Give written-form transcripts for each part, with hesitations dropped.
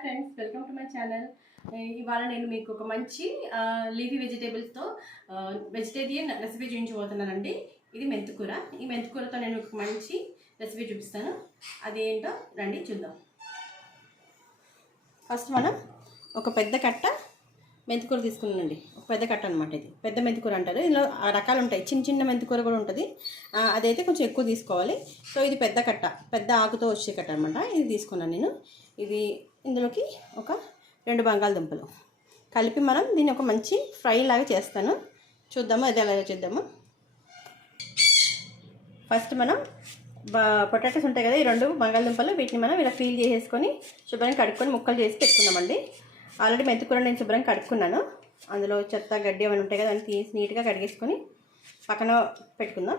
Friends, welcome to my channel. ఇవాళ నేను మీకు ఒక మంచి లీఫీ వెజిటేబుల్స్తో వెజిటేరియన్ రెసిపీ చూపించబోతున్నానండి. ఇది మెంతికూర. ఈ మెంతికూరతో నేను ఒక మంచి రెసిపీ చూపిస్తాను. అది ఏంటో రండి చూద్దాం. ఫస్ట్ మనం ఒక పెద్ద కట్ట మెంతికూర తీసుకున్నానండి. ఒక పెద్ద కట్ట అనమాట. ఇది పెద్ద మెంతికూర అంటారు. ఇందులో రకాలు ఉంటాయి. చిన్న చిన్న మెంతికూర కూడా ఉంటుంది. అదైతే కొంచెం ఎక్కువ తీసుకోవాలి. సో ఇది పెద్ద కట్ట, పెద్ద ఆకుతో వచ్చే కట్ట అనమాట. ఇది తీసుకున్నాను నేను. ఇది ఇందులోకి ఒక 2 బంగాళదుంపలు కలిపి మనం దీన్ని ఒక మంచి ఫ్రై లాగా చేస్తాను. చూద్దాము అది ఎలా చేద్దాము. ఫస్ట్ మనం పొటాటోస్ ఉంటాయి కదా, ఈ 2 బంగాళదుంపలు, వీటిని మనం ఇలా ఫీల్ చేసేసుకొని శుభ్రంగా కడుక్కొని ముక్కలు చేసి పెట్టుకుందామండి. ఆల్రెడీ మెంతికూర నేను శుభ్రంగా కడుక్కున్నాను. అందులో చెత్త గడ్డి అవన్నీ ఉంటాయి కదా, అని తీసి నీట్గా కడిగేసుకొని పక్కన పెట్టుకుందాం.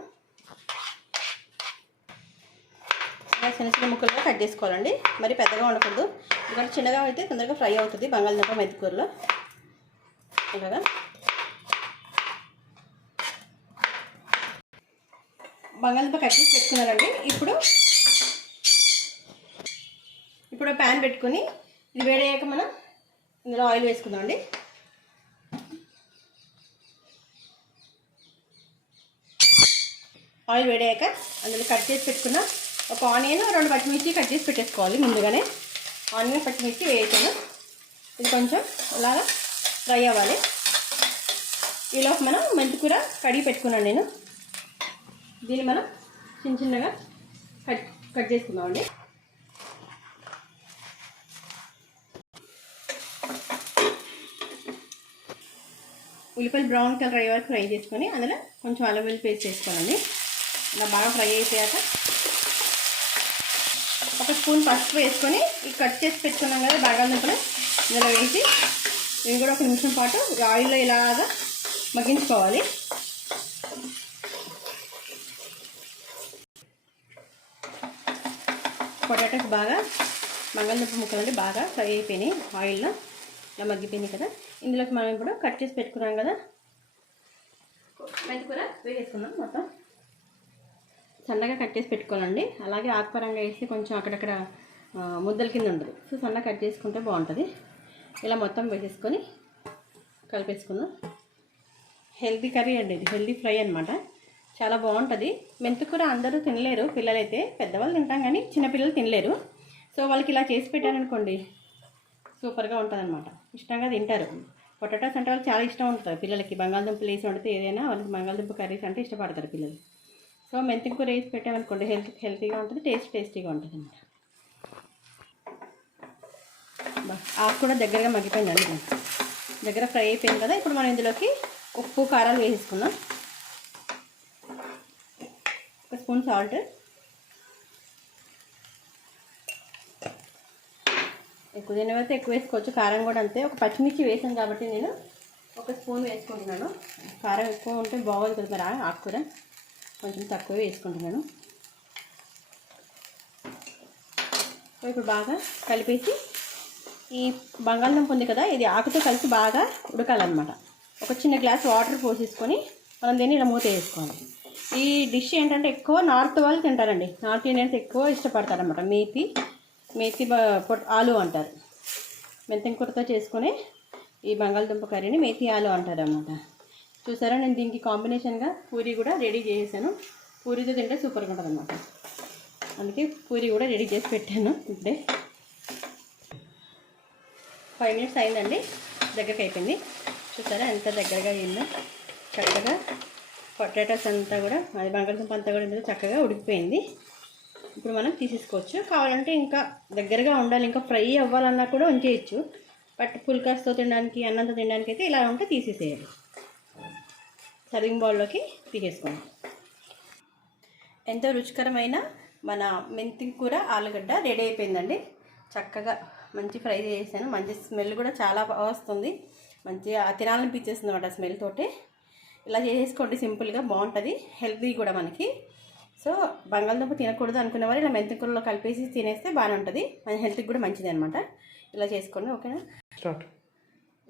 చిన్న చిన్న ముక్కలుగా కట్ చేసుకోవాలండి. మరి పెద్దగా ఉండకూడదు, ఎందుకంటే చిన్నగా అయితే తొందరగా ఫ్రై అవుతుంది బంగాళదుంప మెంతికూరలో. ఇలాగా బంగాళదుంప కట్ చేసి పెట్టుకున్నానండి. ఇప్పుడు ప్యాన్ పెట్టుకొని ఇది వేడయ్యాక మనం ఇందులో ఆయిల్ వేసుకుందామండి. ఆయిల్ వేడయ్యాక అందులో కట్ చేసి పెట్టుకున్న ఒక ఆనియన్, 2 పచ్చిమిర్చి కట్ చేసి పెట్టేసుకోవాలి. ముందుగానే ఆనియన్ పచ్చిమిర్చి వేసాను. ఇది కొంచెం అలాగా ఫ్రై అవ్వాలి. ఈలోపు మనం మెంతికూర కడిగి పెట్టుకున్నాను నేను. దీన్ని మనం చిన్న చిన్నగా కట్ చేసుకుందామండి. ఉల్లిపాయలు బ్రౌన్ కలర్ అయ్యే వరకు ఫ్రై చేసుకొని అందులో కొంచెం అల్లం వెల్లుల్లి పేస్ట్ చేసుకోవాలండి. ఇలా బాగా ఫ్రై అయిపోయాక ఒక స్పూన్ పసుపు వేసుకొని ఈ కట్ చేసి పెట్టుకున్నాం కదా బంగాళదుంపలు ఇందులో వేసి ఇవి కూడా 1 నిమిషం పాటు ఆయిల్లో ఇలాగా మగ్గించుకోవాలి. పొటాటోస్ బాగా బంగాళదుంప ముక్కలు బాగా ఫ్రై అయిపోయినాయి, ఆయిల్లో ఇలా మగ్గిపోయినాయి కదా. ఇందులోకి మనం ఇప్పుడు కట్ చేసి పెట్టుకున్నాం కదా మెంతికూర వేసుకుందాం. మొత్తం సన్నగా కట్ చేసి పెట్టుకోవాలండి. అలాగే ఆకుపరంగా వేసి కొంచెం అక్కడక్కడ ముద్దల కింద ఉండదు. సో సన్నగా కట్ చేసుకుంటే బాగుంటుంది. ఇలా మొత్తం వేసేసుకొని కలిపేసుకుందాం. హెల్తీ కర్రీ అండి ఇది, హెల్తీ ఫ్రై అనమాట. చాలా బాగుంటుంది. మెంతికూర అందరూ తినలేరు, పిల్లలైతే. పెద్దవాళ్ళు తింటాం కానీ చిన్నపిల్లలు తినలేరు. సో వాళ్ళకి ఇలా చేసి పెట్టారనుకోండి సూపర్గా ఉంటుంది అనమాట. ఇష్టంగా తింటారు. పొటాటోస్ అంటే వాళ్ళు చాలా ఇష్టం ఉంటుంది పిల్లలకి. బంగాళదుంపలు వేసి వండితే ఏదైనా వాళ్ళకి బంగాళదుంప కర్రీస్ అంటే ఇష్టపడతారు పిల్లలు. సో మెంతికూర వేసి పెట్టామనుకోండి హెల్తీగా ఉంటుంది, టేస్టీగా ఉంటుంది అనమాట. ఆకు కూడా దగ్గరగా మగ్గిపోయిందండి, దగ్గర ఫ్రై అయిపోయింది కదా. ఇప్పుడు మనం ఇందులోకి ఉప్పు కారాలు వేసేసుకుందాం. 1 స్పూన్ సాల్ట్, ఎక్కువ తినవైతే ఎక్కువ వేసుకోవచ్చు. కారం కూడా అంతే. ఒక పచ్చిమిర్చి వేసాను కాబట్టి నేను 1 స్పూన్ వేసుకుంటున్నాను. కారం ఎక్కువ ఉంటే బాగోదు కదా మరి ఆకుకూర, కొంచెం తక్కువ వేసుకుంటున్నాను. ఇప్పుడు బాగా కలిపేసి ఈ బంగాళదుంప ఉంది కదా, ఇది ఆకుతో కలిసి బాగా ఉడకాలన్నమాట. ఒక చిన్న గ్లాస్ వాటర్ పోసేసుకొని మనం దీన్ని ఇలా మూత వేసుకోవాలి. ఈ డిష్ ఏంటంటే ఎక్కువ నార్త్ వాళ్ళు తింటారండి. నార్త్ ఇండియన్స్ ఎక్కువ ఇష్టపడతారన్నమాట. మేతి ఆలు అంటారు. మెంతికూరతో చేసుకునే ఈ బంగాళదుంప కర్రీని మేతి ఆలు అంటారు అన్నమాట. చూసారా, నేను దీనికి కాంబినేషన్గా పూరీ కూడా రెడీ చేసాను. పూరీతో తింటే సూపర్గా ఉంటుంది అన్నమాట. అందుకే పూరీ కూడా రెడీ చేసి పెట్టాను. ఇప్పుడే 5 మినిట్స్ అయిందండి, దగ్గరికి అయిపోయింది. చూసారా ఎంత దగ్గరగా అయిందో. చక్కగా పొటాటోస్ అంతా కూడా, అది బంగాళదుంప అంతా కూడా ఇందులో చక్కగా ఉడికిపోయింది. ఇప్పుడు మనం తీసేసుకోవచ్చు. కావాలంటే ఇంకా దగ్గరగా ఉండాలి, ఇంకా ఫ్రై అవ్వాలన్నా కూడా ఉంచేయచ్చు. బట్ పుల్కాస్తో తినడానికి, అన్నంతో తినడానికి అయితే ఇలా ఉంటే తీసేసేయాలి. సర్వింగ్ బౌల్లోకి తీసేసుకోండి. ఎంతో రుచికరమైన మన మెంతికూర ఆలుగడ్డ రెడీ అయిపోయిందండి. చక్కగా మంచి ఫ్రై చేసాను. మంచి స్మెల్ కూడా చాలా బాగా వస్తుంది. మంచిగా తినాలనిపించేస్తుంది అన్నమాట స్మెల్ తోటి. ఇలా చేసేసుకోండి, సింపుల్గా బాగుంటుంది, హెల్తీ కూడా మనకి. సో బంగాళదుంప తినకూడదు అనుకునే వారు ఇలా మెంతికూరలో కలిపేసి తినేస్తే బాగానే ఉంటుంది. మన హెల్త్కి కూడా మంచిది అనమాట. ఇలా చేసుకోండి, ఓకేనా?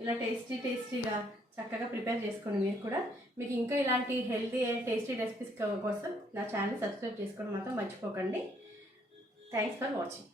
ఇలా టేస్టీగా చక్కగా ప్రిపేర్ చేసుకోండి మీరు కూడా. మీకు ఇంకా ఇలాంటి హెల్తీ అండ్ టేస్టీ రెసిపీస్ కోసం నా ఛానల్ సబ్స్క్రైబ్ చేసుకోవడం మాత్రం మర్చిపోకండి. Thanks for watching.